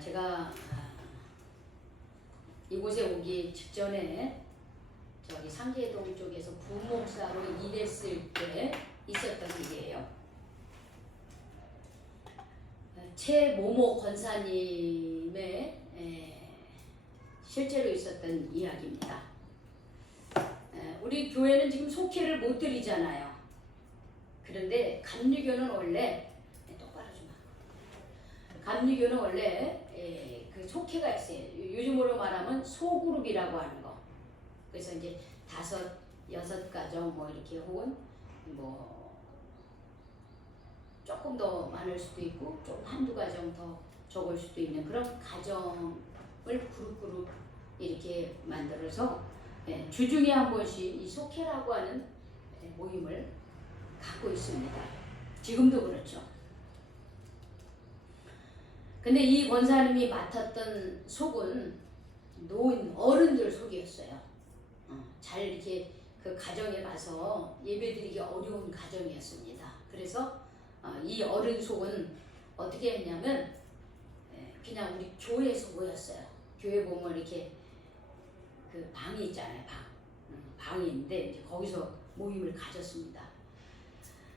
제가 이곳에 오기 직전에 저기 상계동 쪽에서 부목사로 일했을 때 있었던 일이에요. 최모모 권사님의 실제로 있었던 이야기입니다. 우리 교회는 지금 속회를 못 드리잖아요. 그런데 감리교는 원래 똑바로 좀 하고, 감리교는 원래 그 속회가 있어요. 요즘으로 말하면 소그룹이라고 하는 거. 그래서 이제 5, 6가정 뭐 이렇게 혹은 뭐 조금 더 많을 수도 있고 좀 한두 가정 더 적을 수도 있는 그런 가정을 그룹 이렇게 만들어서 주중에 한 번씩 이 속회라고 하는 모임을 갖고 있습니다. 지금도 그렇죠. 근데 이 권사님이 맡았던 속은 노인 어른들 속이었어요. 잘 이렇게 그 가정에 가서 예배드리기 어려운 가정이었습니다. 그래서 이 어른 속은 어떻게 했냐면 그냥 우리 교회에서 모였어요. 교회 보면 이렇게 그 방이 있잖아요. 방이 있는데 이제 거기서 모임을 가졌습니다.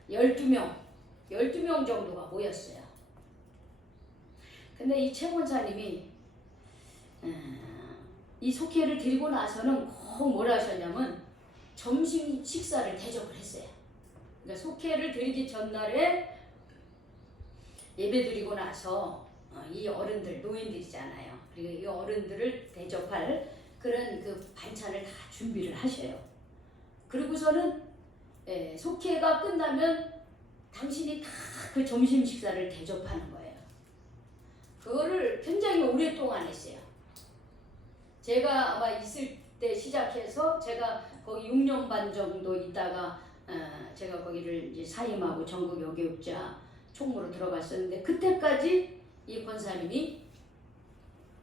12명 정도가 모였어요. 근데 이 최 권사님이 이 속회를 드리고 나서는 꼭 뭐라 하셨냐면 점심 식사를 대접을 했어요. 그러니까 속회를 드리기 전날에 예배 드리고 나서 이 어른들, 노인들이잖아요. 그리고 이 어른들을 대접할 그런 그 반찬을 다 준비를 하셔요. 그리고서는 속회가 끝나면 당신이 다 그 점심 식사를 대접하는 거예요. 그거를 굉장히 오랫동안 했어요. 제가 아마 있을 때 시작해서 제가 거기 6년 반 정도 있다가 제가 거기를 이제 사임하고 전국 여교육자 총무로 들어갔었는데 그때까지 이 권사님이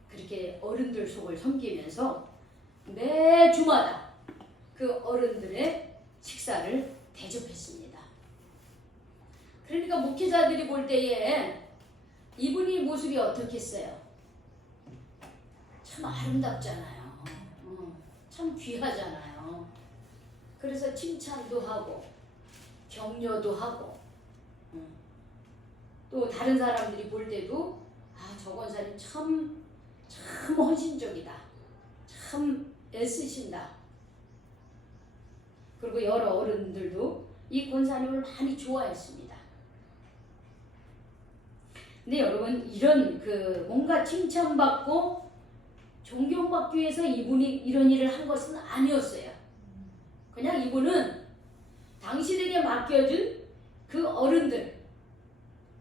그렇게 어른들 속을 섬기면서 매 주마다 그 어른들의 식사를 대접했습니다. 그러니까 목회자들이 볼 때에 이분이 모습이 어떻겠어요? 참 아름답잖아요. 참 귀하잖아요. 그래서 칭찬도 하고 격려도 하고 또 다른 사람들이 볼 때도 저 권사님 참 헌신적이다. 참 애쓰신다. 그리고 여러 어른들도 이 권사님을 많이 좋아했습니다. 근데 여러분 이런 그 뭔가 칭찬받고 존경받기 위해서 이분이 이런 일을 한 것은 아니었어요. 그냥 이분은 당신에게 맡겨준 그 어른들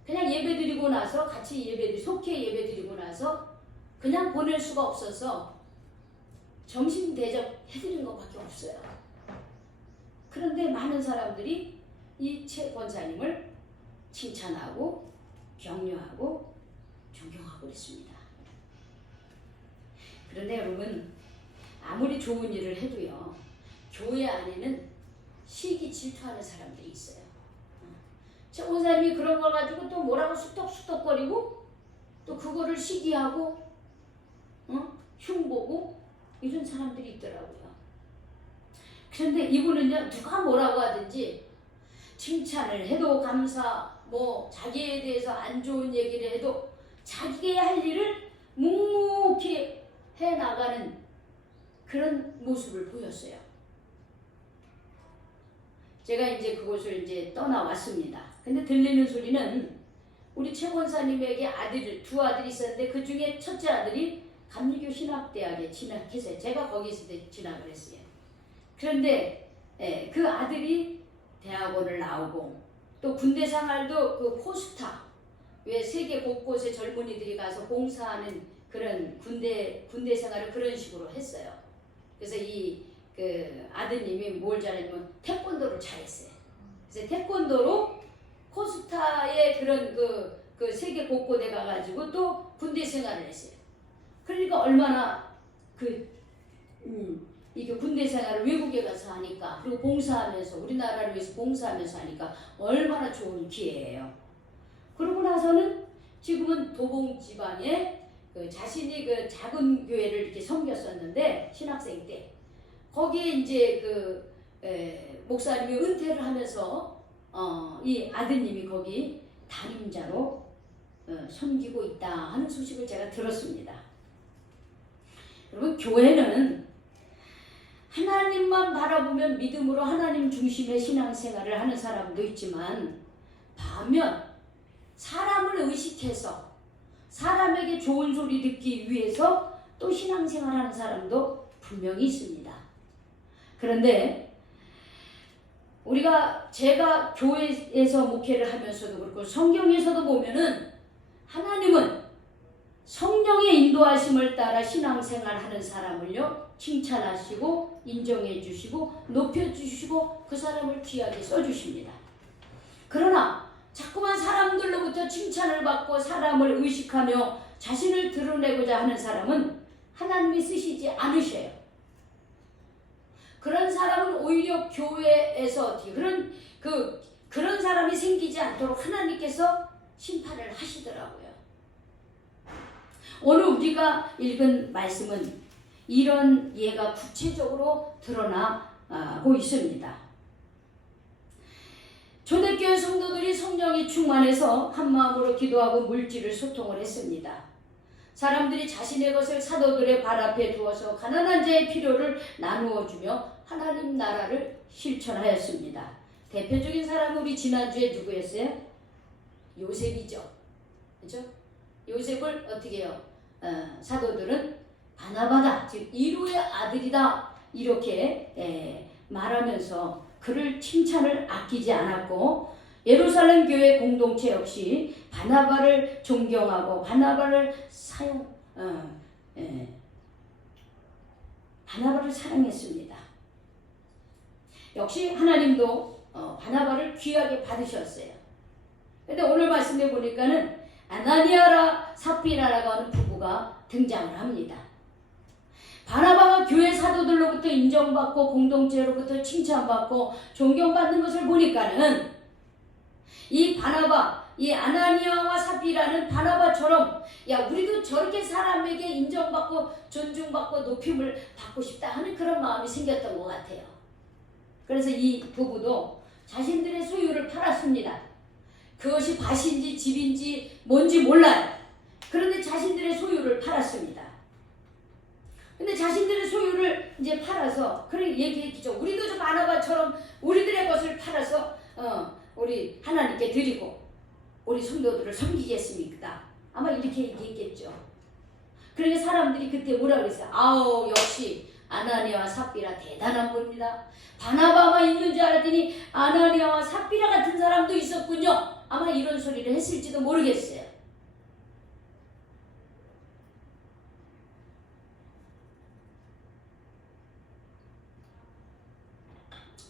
그냥 예배드리고 나서 같이 속회 예배드리고 나서 그냥 보낼 수가 없어서 점심 대접 해드린 것밖에 없어요. 그런데 많은 사람들이 이 최 권사님을 칭찬하고 격려하고 존경하고 있습니다. 그런데 여러분 아무리 좋은 일을 해도요 교회 안에는 시기 질투하는 사람들이 있어요. 최 권사님이 그런 걸 가지고 또 뭐라고 쑥덕쑥덕거리고 또 그거를 시기하고 흉보고 이런 사람들이 있더라고요. 그런데 이분은요 누가 뭐라고 하든지 칭찬을 해도 감사 뭐 자기에 대해서 안 좋은 얘기를 해도 자기가 할 일을 묵묵히 해나가는 그런 모습을 보였어요. 제가 이제 그곳을 이제 떠나왔습니다. 근데 들리는 소리는 우리 최 권사님에게 두 아들이 있었는데 그 중에 첫째 아들이 감리교 신학대학에 진학했어요. 제가 거기 있을 때 진학을 했어요. 그런데 그 아들이 대학원을 나오고 또 군대 생활도 그 포스타 왜 세계 곳곳에 젊은이들이 가서 봉사하는 그런 군대 생활을 그런 식으로 했어요. 그래서 그 아드님이 뭘 잘했냐면 태권도를 잘했어요. 그래서 태권도로 포스타의 그런 그 세계 곳곳에 가가지고 또 군대 생활을 했어요. 그러니까 얼마나 이게 군대 생활을 외국에 가서 하니까 그리고 봉사하면서 우리나라를 위해서 봉사하면서 하니까 얼마나 좋은 기회예요. 그러고 나서는 지금은 도봉 지방에 그 자신이 그 작은 교회를 이렇게 섬겼었는데 신학생 때 거기에 이제 그 목사님이 은퇴를 하면서 이 아드님이 거기 담임자로 섬기고 있다 하는 소식을 제가 들었습니다. 여러분 교회는 하나님만 바라보면 믿음으로 하나님 중심의 신앙생활을 하는 사람도 있지만 반면 사람을 의식해서 사람에게 좋은 소리 듣기 위해서 또 신앙생활하는 사람도 분명히 있습니다. 그런데 제가 교회에서 목회를 하면서도 그렇고 성경에서도 보면은 하나님은 성령의 인도하심을 따라 신앙생활하는 사람을요 칭찬하시고 인정해 주시고 높여 주시고 그 사람을 귀하게 써주십니다. 그러나 자꾸만 사람들로부터 칭찬을 받고 사람을 의식하며 자신을 드러내고자 하는 사람은 하나님이 쓰시지 않으셔요. 그런 사람은 오히려 교회에서 그런 사람이 생기지 않도록 하나님께서 심판을 하시더라고요. 오늘 우리가 읽은 말씀은 이런 예가 구체적으로 드러나고 있습니다. 초대교회 성도들이 성령이 충만해서 한마음으로 기도하고 물질을 소통을 했습니다. 사람들이 자신의 것을 사도들의 발 앞에 두어서 가난한 자의 필요를 나누어 주며 하나님 나라를 실천하였습니다. 대표적인 사람은 우리 지난주에 누구였어요? 요셉이죠. 그렇죠? 요셉을 어떻게 해요? 사도들은 바나바다, 즉 이루의 아들이다 이렇게 말하면서 그를 칭찬을 아끼지 않았고 예루살렘 교회 공동체 역시 바나바를 존경하고 바나바를 사랑했습니다. 역시 하나님도 바나바를 귀하게 받으셨어요. 근데 오늘 말씀에 보니까는 아나니아라 삽비라라고 하는 부부가 등장을 합니다. 바나바가 교회 사도들로부터 인정받고 공동체로부터 칭찬받고 존경받는 것을 보니까는 이 바나바, 이 아나니아와 삽비라는 바나바처럼 야 우리도 저렇게 사람에게 인정받고 존중받고 높임을 받고 싶다 하는 그런 마음이 생겼던 것 같아요. 그래서 이 부부도 자신들의 소유를 팔았습니다. 그것이 밭인지 집인지 뭔지 몰라요. 그런데 자신들의 소유를 팔았습니다. 근데 자신들의 소유를 이제 팔아서 그래 얘기했죠. 우리도 저 바나바처럼 우리들의 것을 팔아서 우리 하나님께 드리고 우리 성도들을 섬기겠습니까? 아마 이렇게 얘기했겠죠. 그러니까 사람들이 그때 뭐라 그랬어요? 아우 역시 아나니아와 삽비라 대단한 분입니다. 바나바만 있는 줄 알았더니 아나니아와 삽비라 같은 사람도 있었군요. 아마 이런 소리를 했을지도 모르겠어요.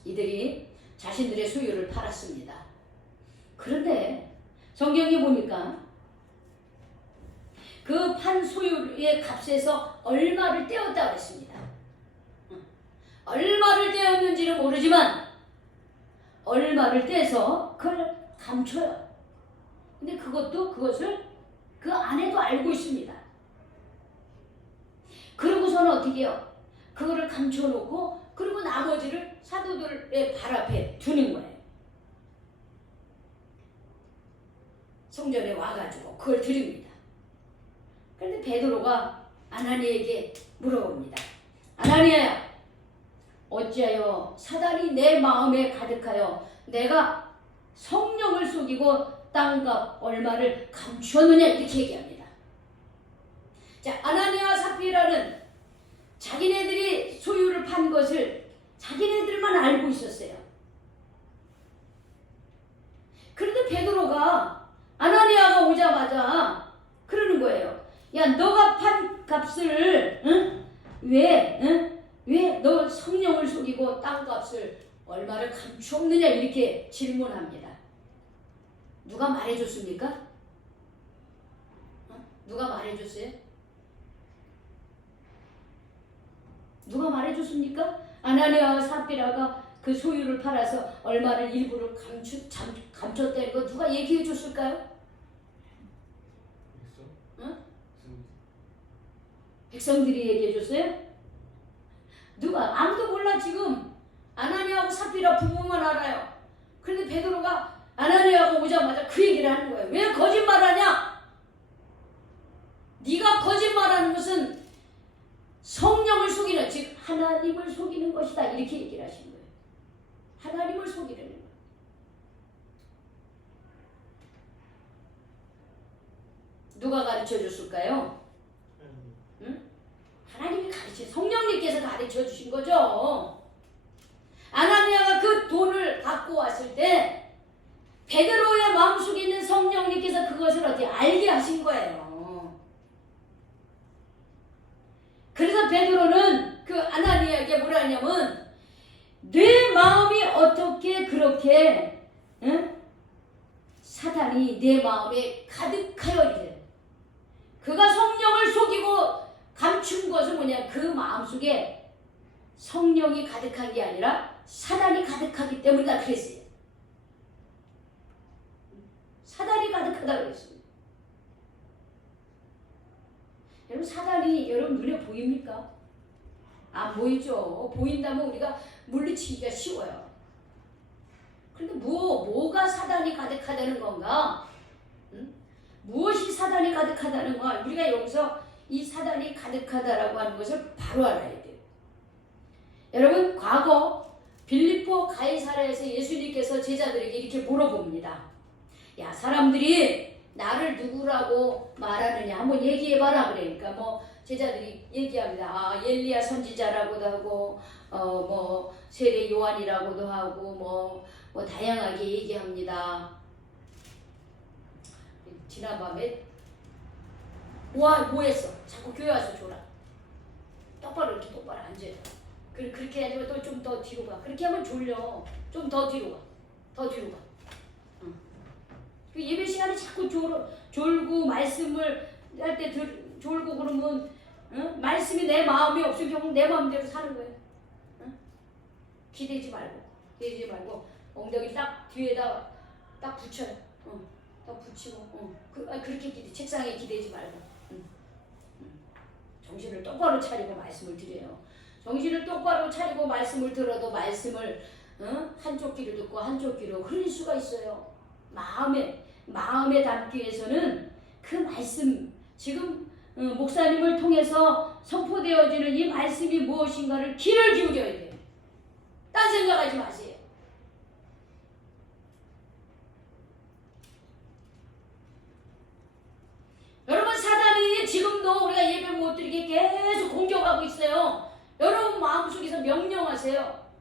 이들이 자신들의 소유를 팔았습니다. 그런데 성경에 보니까 그 판 소유의 값에서 얼마를 떼었다고 했습니다. 얼마를 떼었는지는 모르지만 얼마를 떼서 그걸 감춰요. 근데 그것을 그 아내도 알고 있습니다. 그러고서는 어떻게 해요? 그거를 감춰놓고 그리고 나머지를 사도들의 발 앞에 두는 거예요. 성전에 와가지고 그걸 드립니다. 그런데 베드로가 아나니아에게 물어봅니다. 아나니아야, 어찌하여 사단이 내 마음에 가득하여 내가 성령을 속이고 땅값 얼마를 감추었느냐 이렇게 얘기합니다. 자, 아나니아와 삽비라는 자기네들이 소유를 판 것을 자기네들만 알고 있었어요. 그런데 베드로가 아나니아가 오자마자 그러는 거예요. 야, 너가 판 값을 왜 너 성령을 속이고 땅값을 얼마를 감추었느냐 이렇게 질문합니다. 누가 말해줬습니까? 누가 말해줬어요? 누가 말해줬습니까? 아나니아와 삽비라가 그 소유를 팔아서 얼마를 일부러 감췄다는 거 누가 얘기해 줬을까요? 응? 백성들이 얘기해 줬어요? 누가? 아무도 몰라 지금. 아나니아하고 삽비라 부부만 알아요. 그런데 베드로가 아나니아하고 오자마자 그 얘기를 하는 거예요. 왜 거짓말하냐? 네가 거짓말하는 것은 성령을 속이는, 즉 하나님을 속이는 것이다. 이렇게 얘기를 하신 거예요. 하나님을 속이려는 거예요. 누가 가르쳐 줬을까요? 응? 하나님이 성령님께서 가르쳐 주신 거죠. 아나니아가 그 돈을 갖고 왔을 때 베드로의 마음속에 있는 성령님께서 그것을 어떻게 알게 하신 거예요. 그래서 베드로는 그 아나니아에게 뭐라 하냐면 내 마음이 어떻게 그렇게 사단이 내 마음에 가득하여 이래. 그가 성령을 속이고 감춘 것은 뭐냐, 그 마음속에 성령이 가득한 게 아니라 사단이 가득하기 때문이다 그랬어요. 사단이 가득하다 그랬습니다. 여러분 사단이 여러분 눈에 보입니까? 안 보이죠. 보인다면 우리가 물리치기가 쉬워요. 그런데 뭐가 사단이 가득하다는 건가? 무엇이 사단이 가득하다는 건가? 우리가 여기서 이 사단이 가득하다라고 하는 것을 바로 알아야 돼요. 여러분 과거 빌립보 가이사랴에서 예수님께서 제자들에게 이렇게 물어봅니다. 야, 사람들이 나를 누구라고 말하느냐 한번 얘기해봐라. 그러니까 뭐 제자들이 얘기합니다. 아, 엘리야 선지자라고도 하고 뭐 세례 요한이라고도 하고 뭐 다양하게 얘기합니다. 지난밤에 뭐 했어? 자꾸 교회 와서 줘라. 똑바로 이렇게 똑바로 앉아요. 그렇게 하지 말고 좀 더 뒤로 가. 그렇게 하면 졸려. 좀 더 뒤로 가. 더 뒤로 가. 그 예배 시간에 자꾸 졸고 말씀을 할 때 졸고 그러면 말씀이 내 마음에 없으면 결국 내 마음대로 사는 거예요. 기대지 말고 엉덩이 딱 뒤에다 딱 붙여요. 딱 붙이고 그렇게 책상에 기대지 말고 정신을 똑바로 차리고 말씀을 드려요. 정신을 똑바로 차리고 말씀을 들어도 말씀을 한쪽 귀로 듣고 한쪽 귀로 흘릴 수가 있어요. 마음에 담기 위해서는 그 말씀, 지금 목사님을 통해서 선포되어지는 이 말씀이 무엇인가를 귀를 기울여야 돼요. 딴 생각하지 마세요. 여러분 사단이 지금도 우리가 예배 못 드리게 계속 공격하고 있어요. 여러분 마음속에서 명령하세요.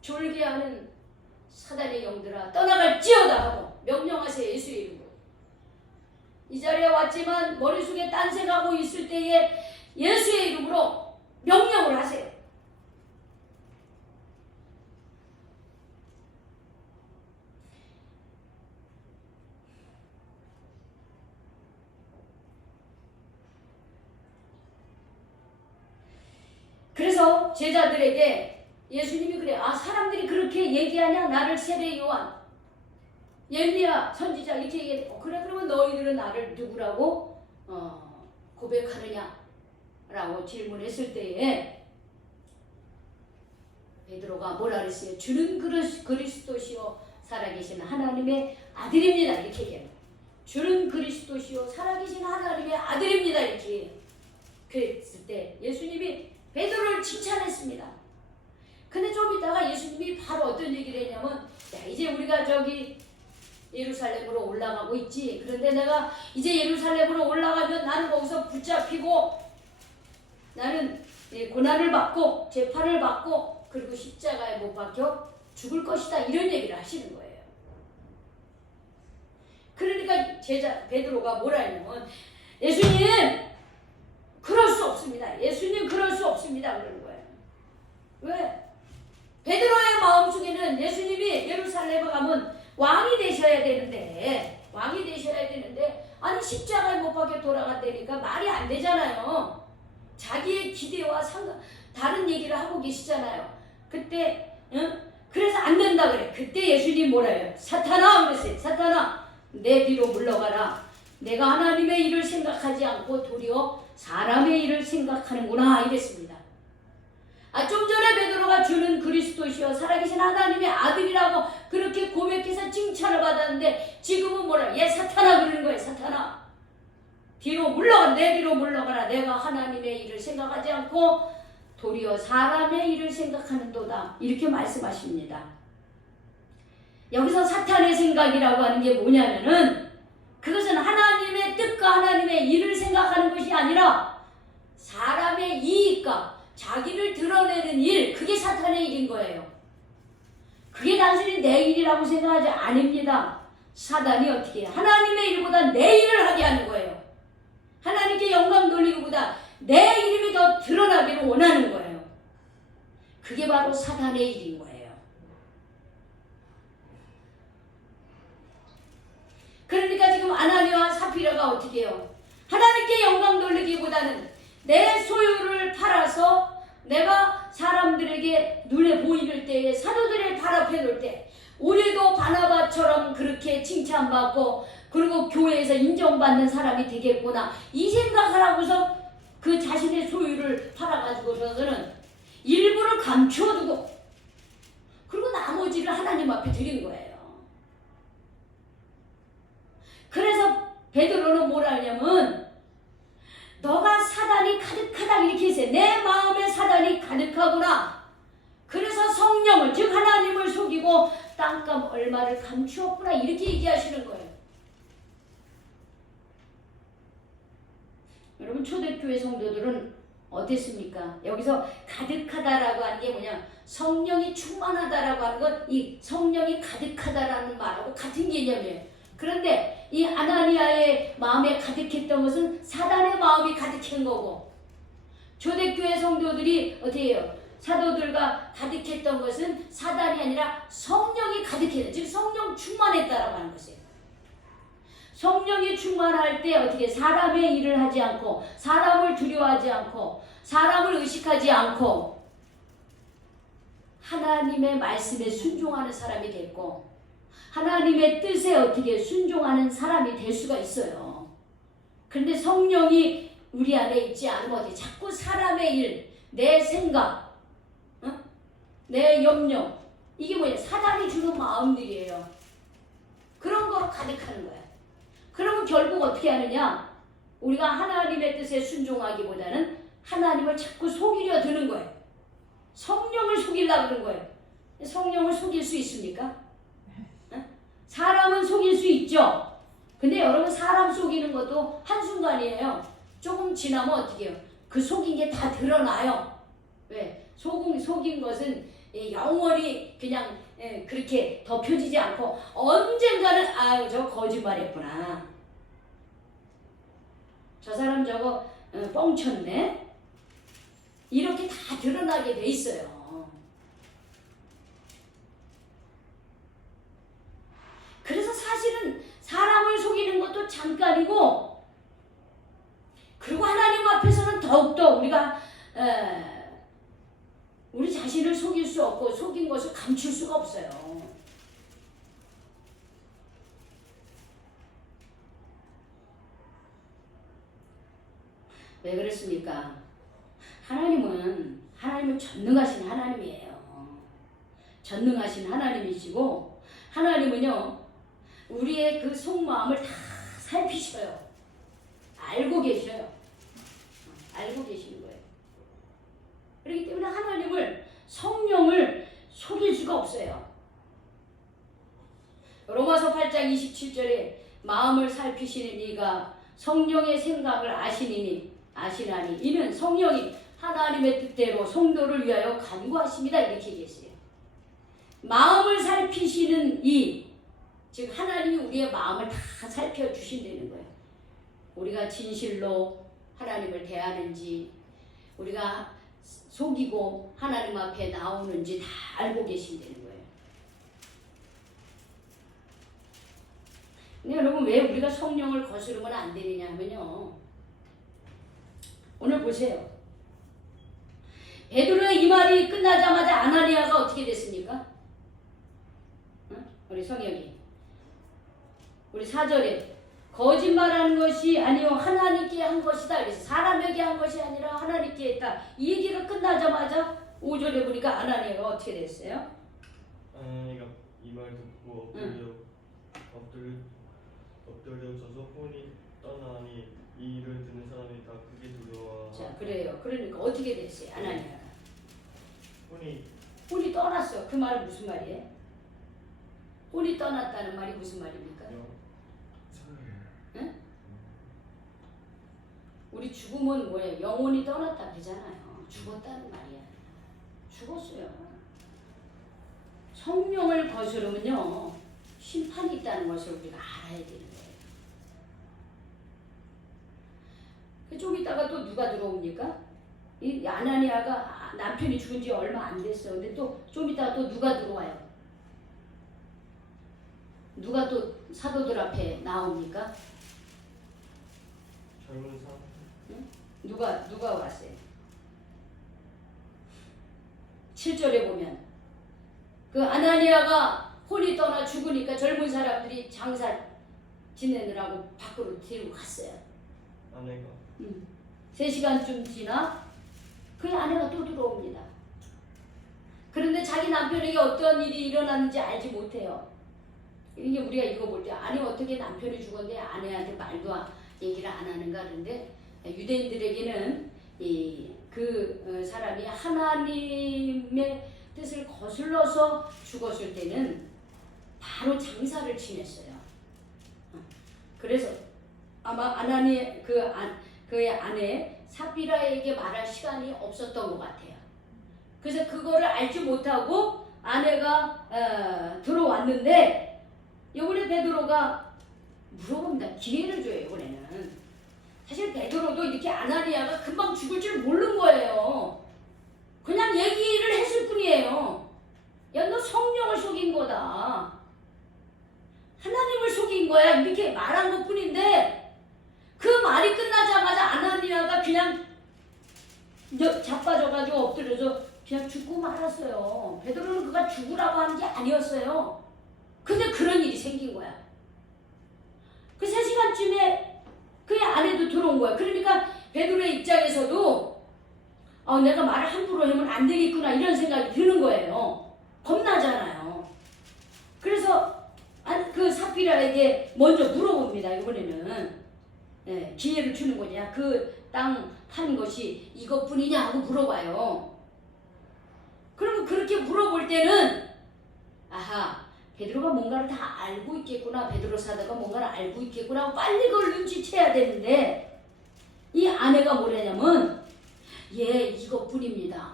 졸게 하는 사단의 영들아 떠나갈지어다 하고 명령하세요. 예수의 이름으로. 이 자리에 왔지만 머릿속에 딴생각하고 있을 때에 예수의 이름으로 명령을 하세요. 그래서 제자들에게 예수님이 그래. 아, 사람들이 그렇게 얘기하냐? 나를 세례 요한, 엘리야 선지자 이렇게 얘기해. 그래, 그러면 너희들은 나를 누구라고 고백하느냐? 라고 질문했을 때에 베드로가 뭐라 그랬어요? 주는 그리스도시요 살아계신 하나님의 아들입니다. 이렇게 얘기해요. 주는 그리스도시요 살아계신 하나님의 아들입니다. 이렇게 그랬을 때 예수님이 베드로를 칭찬했습니다. 근데 좀 이따가 예수님이 바로 어떤 얘기를 했냐면, 야, 이제 우리가 저기 예루살렘으로 올라가고 있지. 그런데 내가 이제 예루살렘으로 올라가면 나는 거기서 붙잡히고 나는 고난을 받고 재판을 받고 그리고 십자가에 못 박혀 죽을 것이다. 이런 얘기를 하시는 거예요. 그러니까 베드로가 뭐라 했냐면, 예수님 그럴 수 없습니다. 예수님 그럴 수 없습니다. 그러는 거예요. 왜? 베드로의 마음속에는 예수님이 예루살렘에 가면 왕이 되셔야 되는데 아니 십자가에 못 박혀 돌아갔다니까 말이 안 되잖아요. 자기의 기대와 다른 얘기를 하고 계시잖아요. 그때 그래서 안 된다 그래. 그때 예수님 뭐라 해요? 사탄아 그랬어요. 사탄아 내 뒤로 물러가라. 내가 하나님의 일을 생각하지 않고 도리어 사람의 일을 생각하는구나 이랬습니다. 좀 전에 베드로가 주는 그리스도시여 살아계신 하나님의 아들이라고 그렇게 고백해서 칭찬을 받았는데 지금은 뭐라? 얘 사탄아 그러는 거예요. 사탄아. 뒤로 물러가, 내 뒤로 물러가라. 내가 하나님의 일을 생각하지 않고 도리어 사람의 일을 생각하는도다. 이렇게 말씀하십니다. 여기서 사탄의 생각이라고 하는 게 뭐냐면은 그것은 하나님의 뜻과 하나님의 일을 생각하는 것이 아니라 사람의 이익과 자기를 드러내는 일, 그게 사탄의 일인 거예요. 그게 단순히 내 일이라고 생각하지 않습니다. 사단이 어떻게 해요? 하나님의 일보다 내 일을 하게 하는 거예요. 하나님께 영광 돌리기보다 내 이름이 더 드러나기를 원하는 거예요. 그게 바로 사단의 일인 거예요. 그러니까 지금 아나니아와 사피라가 어떻게 해요? 하나님께 영광 돌리기보다는 내 소유를 팔아서 내가 사람들에게 눈에 보이는 때에 사도들의 발 앞에 놓을 때 우리도 바나바처럼 그렇게 칭찬받고 그리고 교회에서 인정받는 사람이 되겠구나 이 생각을 하고서 그 자신의 소유를 팔아가지고서는 일부를 감추어두고 그리고 나머지를 하나님 앞에 드린 거예요. 그래서 베드로는 뭐라 하냐면 너가 사단이 가득하다 이렇게 했어요. 내 마음에 사단이 가득하구나. 그래서 성령을 즉 하나님을 속이고 땅값 얼마를 감추었구나 이렇게 얘기하시는 거예요. 여러분 초대교회 성도들은 어땠습니까? 여기서 가득하다라고 하는 게 뭐냐? 성령이 충만하다라고 하는 건 이 성령이 가득하다라는 말하고 같은 개념이에요. 그런데 이 아나니아의 마음에 가득했던 것은 사단의 마음이 가득한 거고 초대교회 성도들이 어떻게 해요? 사도들과 가득했던 것은 사단이 아니라 성령이 가득했다. 즉 성령 충만했다라고 하는 것이에요. 성령이 충만할 때 어떻게 사람의 일을 하지 않고 사람을 두려워하지 않고 사람을 의식하지 않고 하나님의 말씀에 순종하는 사람이 됐고 하나님의 뜻에 어떻게 순종하는 사람이 될 수가 있어요. 그런데 성령이 우리 안에 있지 않으면 어떻게 자꾸 사람의 일, 내 생각, 내 염려 이게 뭐예요? 사단이 주는 마음들이에요. 그런 거로 가득하는 거야. 그러면 결국 어떻게 하느냐? 우리가 하나님의 뜻에 순종하기보다는 하나님을 자꾸 속이려 드는 거예요. 성령을 속이려고 그러는 거예요. 성령을 속일 수 있습니까? 사람은 속일 수 있죠. 근데 여러분 사람 속이는 것도 한순간이에요. 조금 지나면 어떻게 해요? 그 속인 게 다 드러나요. 왜? 속인 것은 영원히 그냥 그렇게 덮여지지 않고 언젠가는 아유 저 거짓말했구나. 저 사람 저거 뻥쳤네. 이렇게 다 드러나게 돼 있어요. 그래서 사실은 사람을 속이는 것도 잠깐이고 그리고 하나님 앞에서는 더욱더 우리가 우리 자신을 속일 수 없고 속인 것을 감출 수가 없어요. 왜 그렇습니까? 하나님은 전능하신 하나님이에요. 전능하신 하나님이시고 하나님은요 우리의 그 속마음을 다 살피셔요. 알고 계셔요. 알고 계시는 거예요. 그렇기 때문에 하나님을 성령을 속일 수가 없어요. 로마서 8장 27절에 마음을 살피시는 이가 성령의 생각을 아시나니 이는 성령이 하나님의 뜻대로 성도를 위하여 간구하십니다. 이렇게 얘기했어요. 마음을 살피시는 이 즉 하나님이 우리의 마음을 다 살펴주신다는 거예요. 우리가 진실로 하나님을 대하는지 우리가 속이고 하나님 앞에 나오는지 다 알고 계신다는 거예요. 근데 여러분 왜 우리가 성령을 거스르면 안 되느냐 하면요. 오늘 보세요. 베드로의 이 말이 끝나자마자 아나니아가 어떻게 됐습니까? 우리 성경이 우리 4절에 거짓말하는 것이 아니요 하나님께 한 것이다. 그래서 사람에게 한 것이 아니라 하나님께 했다. 이 얘기가 끝나자마자 5절에 보니까 아나니아가 어떻게 됐어요? 아나니가 이 말 듣고 엎드려져서 혼이 떠나니 이 일을 듣는 사람이 다 크게 두려워. 자 그래요. 그러니까 어떻게 됐어요? 아나니아가 혼이 떠났어. 그 말은 무슨 말이에요? 혼이 떠났다는 말이 무슨 말입니까? 응? 우리 죽음은 뭐예요? 영혼이 떠났다 그러잖아요. 죽었다는 말이야. 죽었어요. 성령을 거스르면요 심판이 있다는 것을 우리가 알아야 되는 거예요. 좀 이따가 또 누가 들어옵니까? 이 아나니아가 남편이 죽은 지 얼마 안 됐어. 근데 또 좀 이따가 또 누가 들어와요? 누가 또 사도들 앞에 나옵니까? 젊은 사람. 응? 누가 왔어요? 7절에 보면 그 아나니아가 혼이 떠나 죽으니까 젊은 사람들이 장사 지내느라고 밖으로 데리고 갔어요. 아내가 3시간쯤 지나 그 아내가 또 들어옵니다. 그런데 자기 남편에게 어떤 일이 일어났는지 알지 못해요. 이게 우리가 이거 볼 때 아니 어떻게 남편이 죽었는데 아내한테 얘기를 안 하는가 그런데 유대인들에게는 그 사람이 하나님의 뜻을 거슬러서 죽었을 때는 바로 장사를 지냈어요. 그래서 아마 아나니 그의 아내 삽비라에게 말할 시간이 없었던 것 같아요. 그래서 그거를 알지 못하고 아내가 들어왔는데 이번에 베드로가 물어봅니다. 기회를 줘요. 이번에는 사실 베드로도 이렇게 아나니아가 금방 죽을 줄 모르는 거예요. 그냥 얘기를 했을 뿐이에요. 야, 너 성령을 속인 거다. 하나님을 속인 거야. 이렇게 말한 것 뿐인데 그 말이 끝나자마자 아나니아가 그냥 자빠져가지고 엎드려서 그냥 죽고 말았어요. 베드로는 그가 죽으라고 한 게 아니었어요. 근데 그런 일이 생긴 거야. 그 3시간쯤에 그의 아내도 들어온 거야. 그러니까 베드로의 입장에서도 내가 말을 함부로 하면 안 되겠구나 이런 생각이 드는 거예요. 겁나잖아요. 그래서 그 삽비라에게 먼저 물어봅니다. 이번에는 기회를 주는 거냐. 그 땅 판 것이 이것뿐이냐 하고 물어봐요. 그러면 그렇게 물어볼 때는 아하 베드로가 뭔가를 다 알고 있겠구나. 베드로 사도가 뭔가를 알고 있겠구나 하고 빨리 그걸 눈치채야 되는데 이 아내가 뭐라냐면 이것뿐입니다.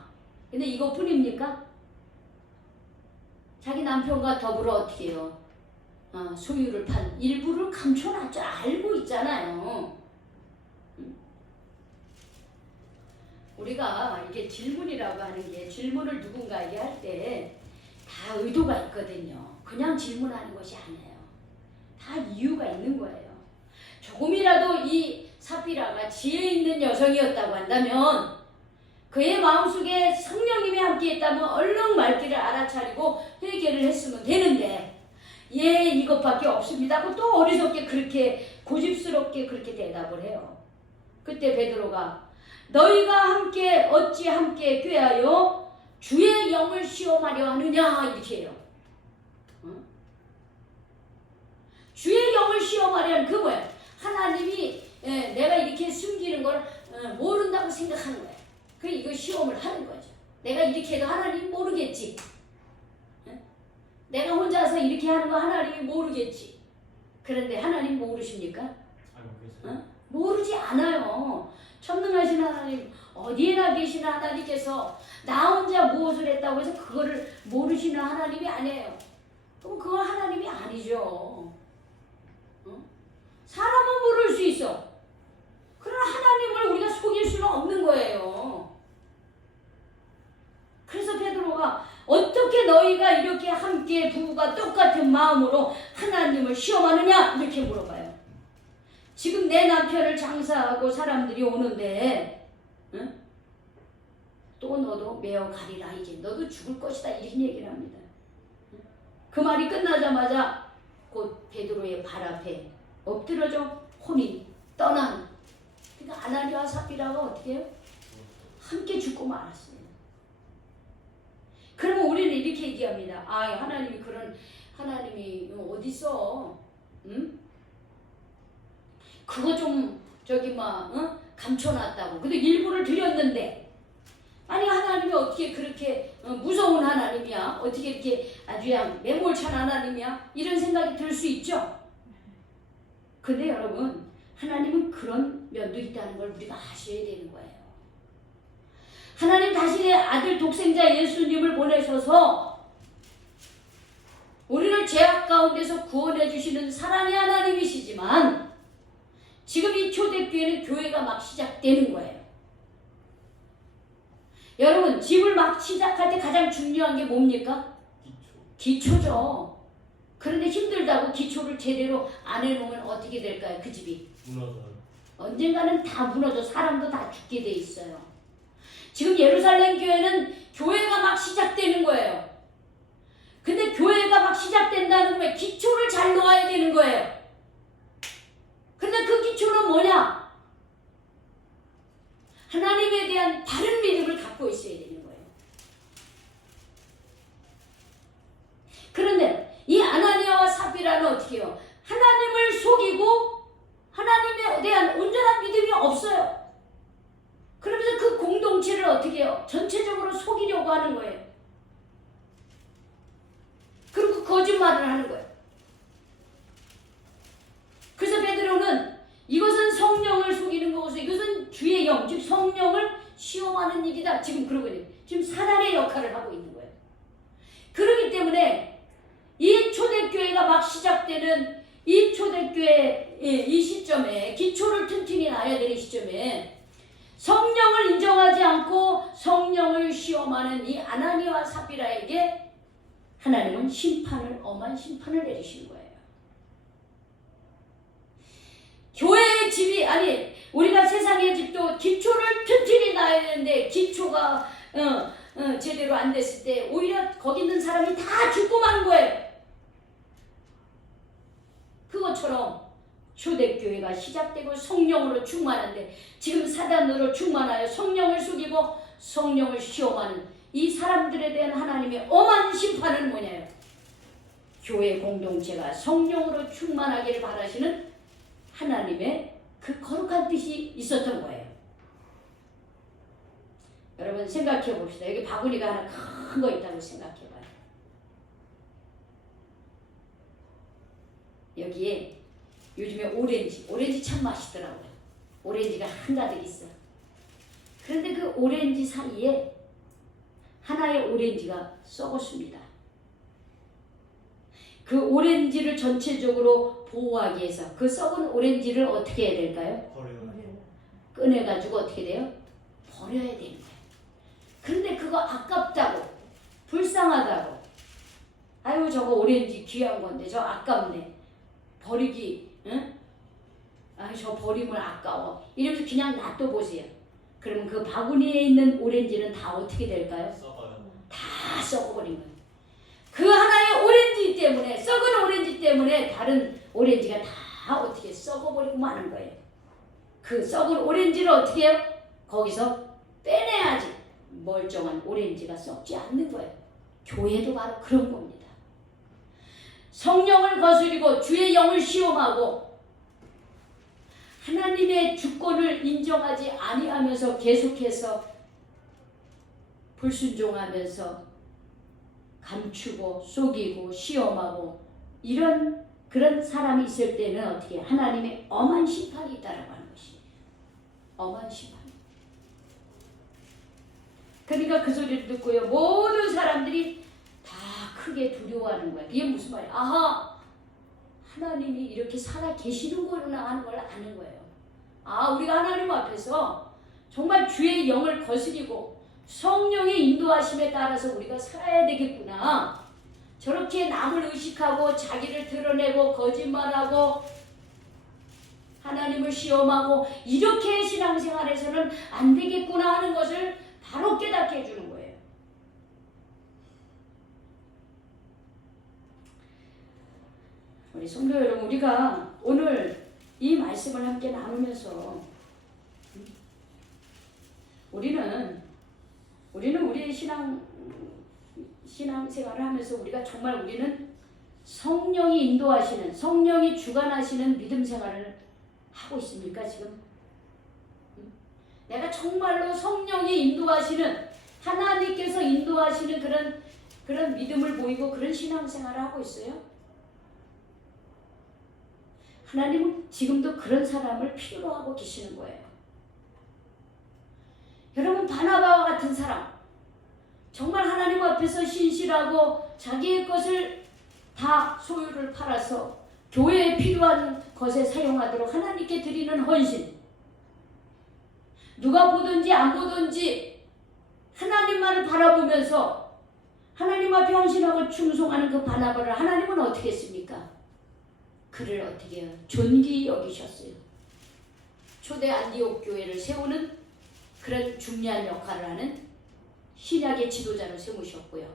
근데 이것뿐입니까? 자기 남편과 더불어 어떻게 해요? 소유를 판 일부를 감춰놨죠. 알고 있잖아요. 우리가 이게 질문이라고 하는 게 질문을 누군가에게 할 때 다 의도가 있거든요. 그냥 질문하는 것이 아니에요. 다 이유가 있는 거예요. 조금이라도 이 삽비라가 지혜 있는 여성이었다고 한다면 그의 마음속에 성령님이 함께했다면 얼른 말귀를 알아차리고 회개를 했으면 되는데 이것밖에 없습니다 하고 또 어리석게 그렇게 고집스럽게 그렇게 대답을 해요. 그때 베드로가 너희가 함께 어찌 함께 꾀하여 주의 영을 시험하려 하느냐 이렇게 해요. 주의 영을 시험하려는 그 뭐야? 하나님이 내가 이렇게 숨기는 걸 모른다고 생각하는 거야. 그래 이거 시험을 하는 거죠. 내가 이렇게 해도 하나님이 모르겠지. 내가 혼자서 이렇게 하는 거 하나님이 모르겠지. 그런데 하나님 모르십니까? 모르지 않아요. 전능하신 하나님 어디에나 계시는 하나님께서 나 혼자 무엇을 했다고 해서 그거를 모르시는 하나님이 아니에요. 그럼 그건 하나님이 아니죠. 사람은 모를 수 있어. 그러나 하나님을 우리가 속일 수는 없는 거예요. 그래서 베드로가 어떻게 너희가 이렇게 함께 부부가 똑같은 마음으로 하나님을 시험하느냐 이렇게 물어봐요. 지금 내 남편을 장사하고 사람들이 오는데 또 너도 매어 가리라 이제 너도 죽을 것이다 이런 얘기를 합니다. 그 말이 끝나자마자 곧 베드로의 발 앞에 엎드러져 혼이 떠나는. 그러니까 아나니와 삽비라가 어떻게 해요? 함께 죽고 말았어요. 그러면 우리는 이렇게 얘기합니다. 아, 하나님이 그런 하나님이 어디 있어? 응? 그거 좀 저기 막 감춰놨다고. 근데 일부를 드렸는데 아니 하나님이 어떻게 그렇게 무서운 하나님이야? 어떻게 이렇게 아주 그냥 매몰찬 하나님이야? 이런 생각이 들 수 있죠. 근데 여러분 하나님은 그런 면도 있다는 걸 우리가 아셔야 되는 거예요. 하나님 자신의 아들 독생자 예수님을 보내셔서 우리를 죄악 가운데서 구원해 주시는 사랑의 하나님이시지만 지금 이 초대교회는 교회가 막 시작되는 거예요. 여러분 집을 막 시작할 때 가장 중요한 게 뭡니까? 기초죠. 그런데 힘들다고 기초를 제대로 안 해놓으면 어떻게 될까요? 그 집이 무너져요. 언젠가는 다 무너져 사람도 다 죽게 돼 있어요. 지금 예루살렘 교회는 교회가 막 시작되는 거예요. 근데 교회가 막 시작된다는 거에 기초를 잘 놓아야 되는 거예요. 근데 그 기초는 뭐냐? 하나님에 대한 바른 믿음을 갖고 있어야 되는 거예요. 그런데 이 아나니아와 삽비라는 어떻게 해요? 하나님을 속이고 하나님에 대한 온전한 믿음이 없어요. 그러면서 그 공동체를 어떻게 해요? 전체적으로 속이려고 하는 거예요. 그리고 거짓말을 하는 거예요. 그래서 베드로는 이것은 성령을 속이는 것이고 이것은 주의 영, 즉 성령을 시험하는 일이다. 지금 그러고 있는 거예요. 지금 사단의 역할을 하고 있는 거예요. 그렇기 때문에 이 초대교회가 막 시작되는 이 초대교회 이 시점에 기초를 튼튼히 놔야 되는 시점에 성령을 인정하지 않고 성령을 시험하는 이 아나니아와 삽비라에게 하나님은 엄한 심판을 내리시는 거예요. 교회의 집이 아니 우리가 세상의 집도 기초를 튼튼히 놔야 되는데 기초가 제대로 안 됐을 때 오히려 거기 있는 사람이 다 죽고 마는 거예요. 그것처럼 초대교회가 시작되고 성령으로 충만한데 지금 사단으로 충만하여 성령을 속이고 성령을 시험하는 이 사람들에 대한 하나님의 엄한 심판은 뭐냐요? 교회 공동체가 성령으로 충만하기를 바라시는 하나님의 그 거룩한 뜻이 있었던 거예요. 여러분 생각해 봅시다. 여기 바구니가 하나 큰 거 있다고 생각해 봐요. 여기에 요즘에 오렌지 참 맛있더라고요. 오렌지가 한가득 있어. 그런데 그 오렌지 사이에 하나의 오렌지가 썩었습니다. 그 오렌지를 전체적으로 보호하기 위해서 그 썩은 오렌지를 어떻게 해야 될까요? 버려요. 꺼내가지고 어떻게 돼요? 버려야 되는 거예요. 그런데 그거 아깝다고 불쌍하다고 아유 저거 오렌지 귀한 건데 저 아깝네 버리기 응? 아유 저 버리면 아까워 이러면서 그냥 놔둬보세요. 그러면 그 바구니에 있는 오렌지는 다 어떻게 될까요? 썩어요. 다 썩어버린 거예요. 그 하나의 오렌지 때문에 썩은 오렌지 때문에 다른 오렌지가 다 어떻게 썩어버리고 마는 거예요. 그 썩은 오렌지를 어떻게 해요? 거기서 빼내야지 멀쩡한 오렌지가 썩지 않는 거예요. 교회도 바로 그런 겁니다. 성령을 거스리고 주의 영을 시험하고 하나님의 주권을 인정하지 아니하면서 계속해서 불순종하면서 감추고 속이고 시험하고 이런 그런 사람이 있을 때는 어떻게 하나님의 엄한 심판이 있다라고 하는 것이 엄한 심판. 그러니까 그 소리를 듣고요 모든 사람들이 다 크게 두려워하는 거야. 이게 무슨 말이야? 아하 하나님이 이렇게 살아 계시는구나 하는 걸 아는 거예요. 아 우리가 하나님 앞에서 정말 주의 영을 거스리고 성령의 인도하심에 따라서 우리가 살아야 되겠구나. 저렇게 남을 의식하고 자기를 드러내고 거짓말하고 하나님을 시험하고 이렇게 신앙생활에서는 안 되겠구나 하는 것을 바로 깨닫게 해주는 거예요. 우리 우리 성도 여러분, 우리가 오늘 이 말씀을 함께 나누면서 우리는 우리의 신앙생활을 하면서 우리가 정말 우리는 성령이 인도하시는, 성령이 주관하시는 믿음 생활을 하고 있습니까 지금? 내가 정말로 성령이 인도하시는, 하나님께서 인도하시는 그런 믿음을 보이고 그런 신앙생활을 하고 있어요? 하나님은 지금도 그런 사람을 필요로 하고 계시는 거예요. 여러분, 바나바와 같은 사람, 정말 하나님 앞에서 신실하고 자기의 것을 다 소유를 팔아서 교회에 필요한 것에 사용하도록 하나님께 드리는 헌신, 누가 보든지 안 보든지 하나님만을 바라보면서 하나님 앞에 헌신하고 충성하는 그 바나바를 하나님은 어떻게 했습니까? 그를 어떻게 해요? 존귀히 여기셨어요. 초대 안디옥 교회를 세우는 그런 중요한 역할을 하는 신약의 지도자로 세우셨고요.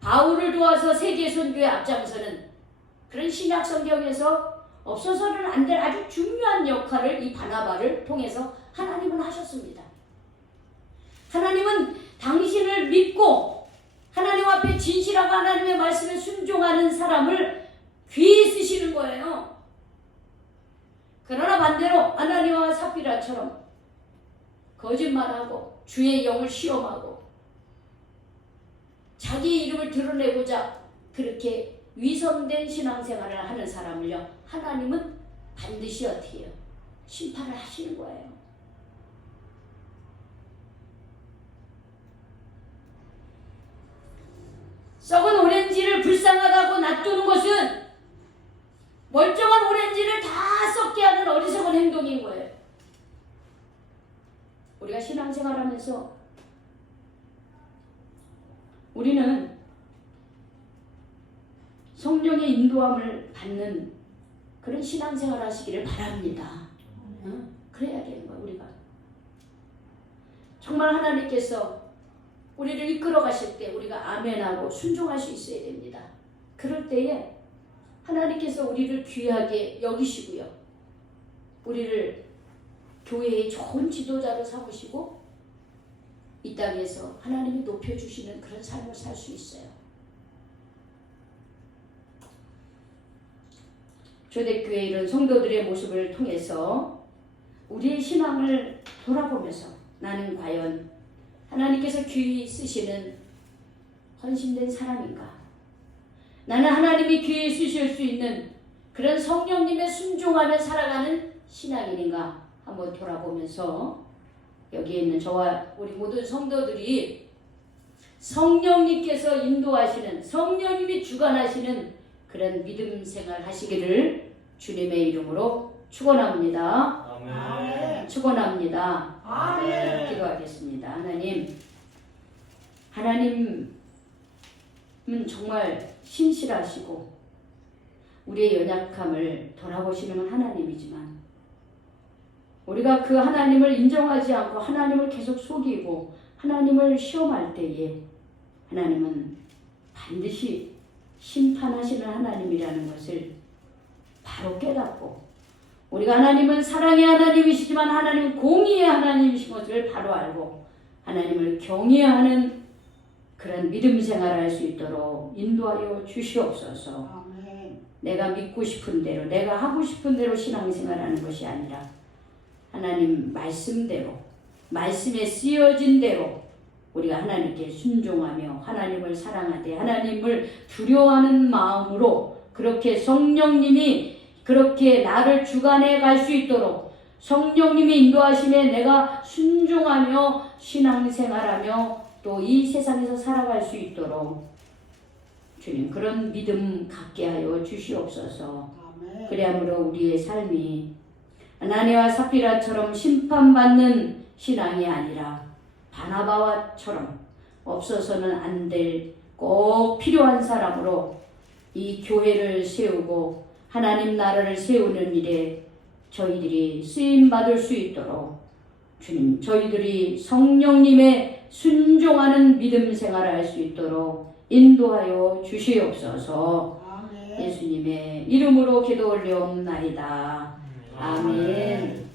바울을 도와서 세계 선교에 앞장서는 그런 신약 성경에서 없어서는 안 될 아주 중요한 역할을 이 바나바를 통해서 하나님은 하셨습니다. 하나님은 당신을 믿고 하나님 앞에 진실하고 하나님의 말씀에 순종하는 사람을 귀히 쓰시는 거예요. 그러나 반대로 아나니아와 삽비라처럼 거짓말하고 주의 영을 시험하고 자기 이름을 드러내고자 그렇게 위선된 신앙생활을 하는 사람을요, 하나님은 반드시 어떻게 해요? 심판을 하시는 거예요. 썩은 오렌지를 불쌍하다고 놔두는 것은 멀쩡한 오렌지를 다 썩게 하는 어리석은 행동인 거예요. 우리가 신앙생활하면서 우리는 성령의 인도함을 받는 그런 신앙생활 하시기를 바랍니다. 그래야 되는 거예요. 우리가 정말 하나님께서 우리를 이끌어 가실 때 우리가 아멘하고 순종할 수 있어야 됩니다. 그럴 때에 하나님께서 우리를 귀하게 여기시고요, 우리를 교회의 좋은 지도자로 삼으시고 이 땅에서 하나님이 높여주시는 그런 삶을 살 수 있어요. 초대교회 이런 성도들의 모습을 통해서 우리의 신앙을 돌아보면서 나는 과연 하나님께서 귀히 쓰시는 헌신된 사람인가? 나는 하나님이 귀히 쓰실 수 있는 그런 성령님의 순종하며 살아가는 신앙인인가? 한번 돌아보면서 여기에 있는 저와 우리 모든 성도들이 성령님께서 인도하시는, 성령님이 주관하시는 그런 믿음 생활 하시기를 주님의 이름으로 축원합니다. 아멘. 축원합니다. 아멘. 기도하겠습니다. 하나님은 정말 신실하시고 우리의 연약함을 돌아보시는 하나님이지만 우리가 그 하나님을 인정하지 않고 하나님을 계속 속이고 하나님을 시험할 때에 하나님은 반드시 심판하시는 하나님이라는 것을 바로 깨닫고, 우리가 하나님은 사랑의 하나님이시지만 하나님은 공의의 하나님이신 것을 바로 알고 하나님을 경외하는 그런 믿음 생활을 할 수 있도록 인도하여 주시옵소서. 아멘. 내가 믿고 싶은 대로, 내가 하고 싶은 대로 신앙생활하는 것이 아니라 하나님 말씀대로, 말씀에 쓰여진 대로 우리가 하나님께 순종하며 하나님을 사랑하되 하나님을 두려워하는 마음으로 그렇게 성령님이 그렇게 나를 주관해 갈 수 있도록 성령님이 인도하심에 내가 순종하며 신앙생활하며 또 이 세상에서 살아갈 수 있도록 주님 그런 믿음 갖게 하여 주시옵소서. 아멘. 그리함으로 우리의 삶이 아나니아와 삽비라처럼 심판받는 신앙이 아니라 바나바와처럼 없어서는 안 될 꼭 필요한 사람으로 이 교회를 세우고 하나님 나라를 세우는 일에 저희들이 쓰임받을 수 있도록 주님, 저희들이 성령님의 순종하는 믿음 생활을 할 수 있도록 인도하여 주시옵소서. 아멘. 예수님의 이름으로 기도 올려옵나이다. 아멘.